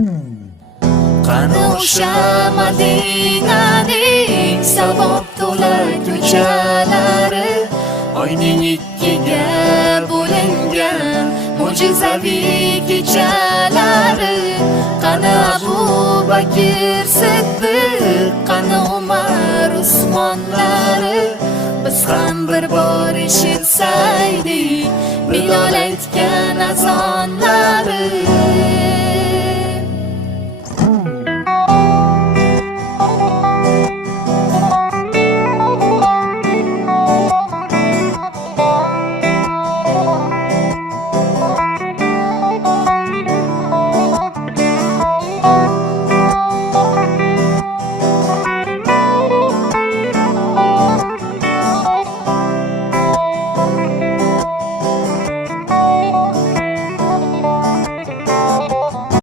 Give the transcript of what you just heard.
Qani o'sha Madinaning savob to'la ko'chalari, oyning ikkiga bo'lingan mo'jizaviy kechalari. Qani Abu Bakr Siddiq, qani Umar Usmonlari, biz ham bir bor eshitsaydik Bilol aytgan azonlari.